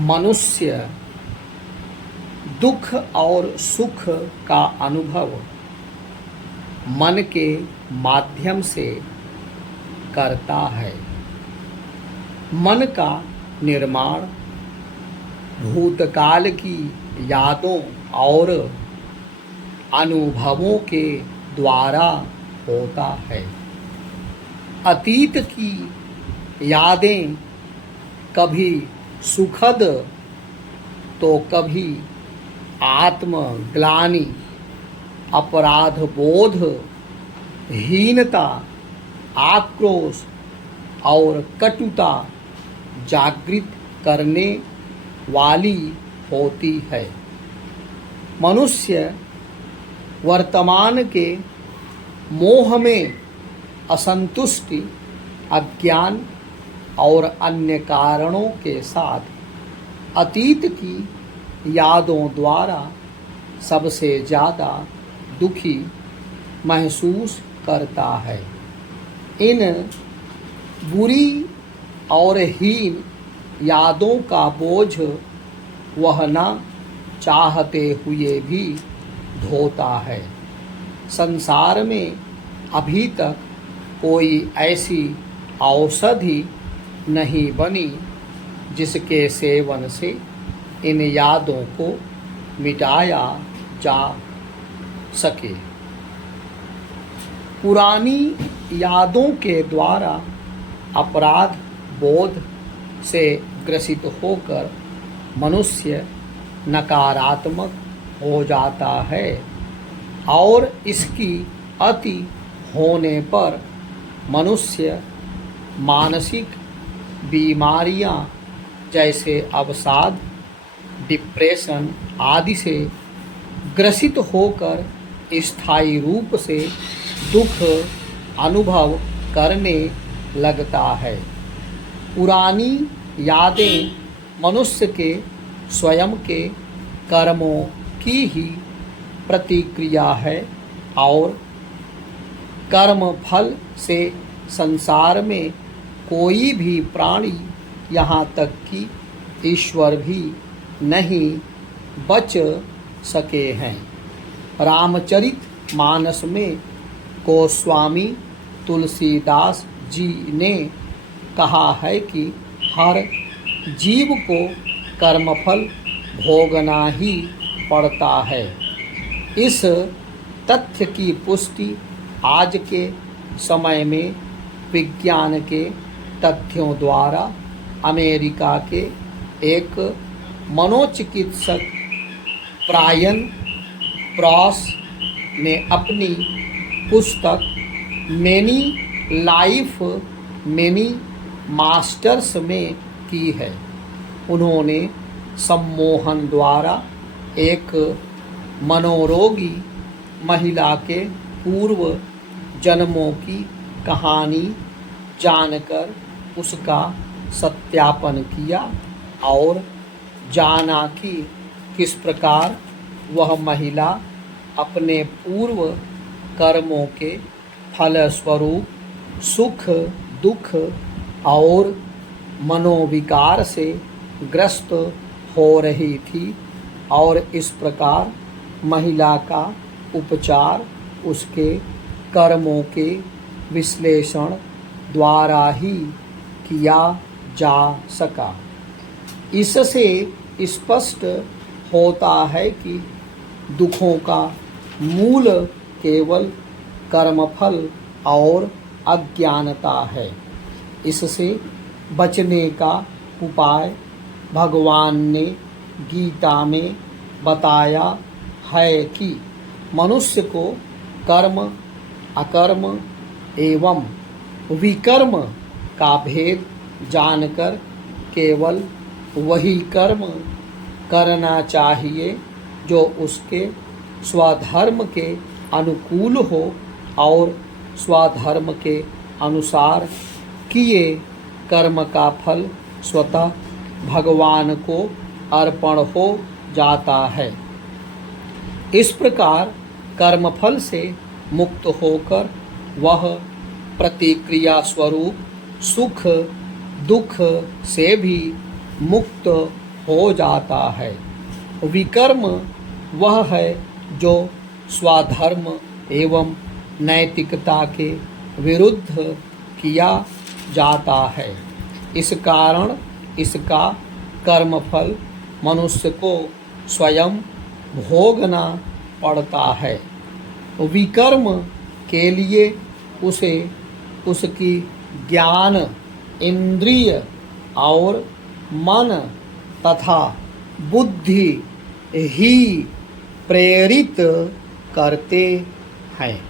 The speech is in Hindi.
मनुष्य दुख और सुख का अनुभव मन के माध्यम से करता है। मन का निर्माण भूतकाल की यादों और अनुभवों के द्वारा होता है। अतीत की यादें कभी सुखद तो कभी आत्मग्लानि, अपराध बोध, हीनता, आक्रोश और कटुता जागृत करने वाली होती है। मनुष्य वर्तमान के मोह में असंतुष्टि, अज्ञान और अन्य कारणों के साथ अतीत की यादों द्वारा सबसे ज़्यादा दुखी महसूस करता है। इन बुरी और हीन यादों का बोझ वह न चाहते हुए भी ढोता है। संसार में अभी तक कोई ऐसी औषधि नहीं बनी जिसके सेवन से इन यादों को मिटाया जा सके। पुरानी यादों के द्वारा अपराध बोध से ग्रसित होकर मनुष्य नकारात्मक हो जाता है और इसकी अति होने पर मनुष्य मानसिक बीमारियां जैसे अवसाद, डिप्रेशन आदि से ग्रसित होकर स्थायी रूप से दुख अनुभव करने लगता है। पुरानी यादें मनुष्य के स्वयं के कर्मों की ही प्रतिक्रिया है और कर्म फल से संसार में कोई भी प्राणी, यहाँ तक कि ईश्वर भी नहीं बच सके हैं। रामचरित मानस में गोस्वामी तुलसीदास जी ने कहा है कि हर जीव को कर्मफल भोगना ही पड़ता है। इस तथ्य की पुष्टि आज के समय में विज्ञान के तथ्यों द्वारा अमेरिका के एक मनोचिकित्सक ब्रायन प्रॉस ने अपनी पुस्तक मेनी लाइफ मेनी मास्टर्स में की है। उन्होंने सम्मोहन द्वारा एक मनोरोगी महिला के पूर्व जन्मों की कहानी जानकर उसका सत्यापन किया और जाना कि किस प्रकार वह महिला अपने पूर्व कर्मों के फलस्वरूप सुख, दुख और मनोविकार से ग्रस्त हो रही थी और इस प्रकार महिला का उपचार उसके कर्मों के विश्लेषण द्वारा ही किया जा सका। इससे स्पष्ट होता है कि दुखों का मूल केवल कर्मफल और अज्ञानता है। इससे बचने का उपाय भगवान ने गीता में बताया है कि मनुष्य को कर्म, अकर्म एवं विकर्म का भेद जानकर केवल वही कर्म करना चाहिए जो उसके स्वधर्म के अनुकूल हो और स्वधर्म के अनुसार किए कर्म का फल स्वतः भगवान को अर्पण हो जाता है। इस प्रकार कर्मफल से मुक्त होकर वह प्रतिक्रिया स्वरूप सुख दुख से भी मुक्त हो जाता है। विकर्म वह है जो स्वधर्म एवं नैतिकता के विरुद्ध किया जाता है। इस कारण इसका कर्मफल मनुष्य को स्वयं भोगना पड़ता है। विकर्म के लिए उसे उसकी ज्ञान, इंद्रिय और मन तथा बुद्धि ही प्रेरित करते हैं।